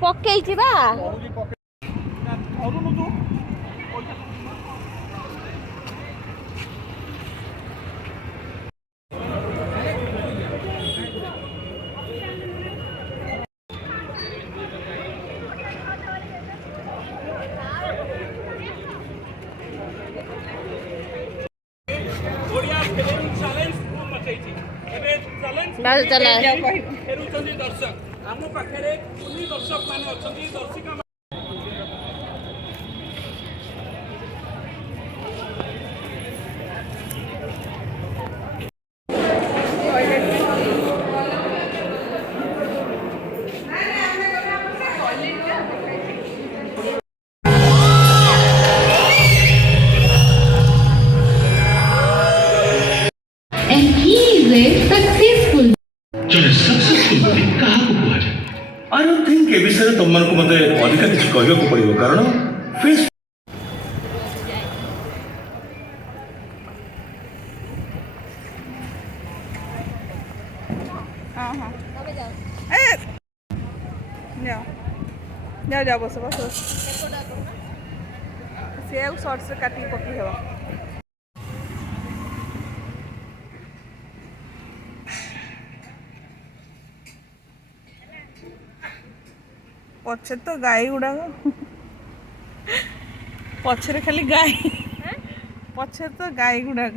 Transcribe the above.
ପକେଇଛି ବା दर्शक आम पाखे दर्शक मान दर्शिका I don't think ए विषय तुम मन को मते अधिक किसी कहबा पड़िबो कारण फेस जाओ जाओ बस बस से सर्ट से काटी पकी हेबा पछे तो गाई गुड़ाक पछरे खाली गाई पछे तो गाई गुड़ाक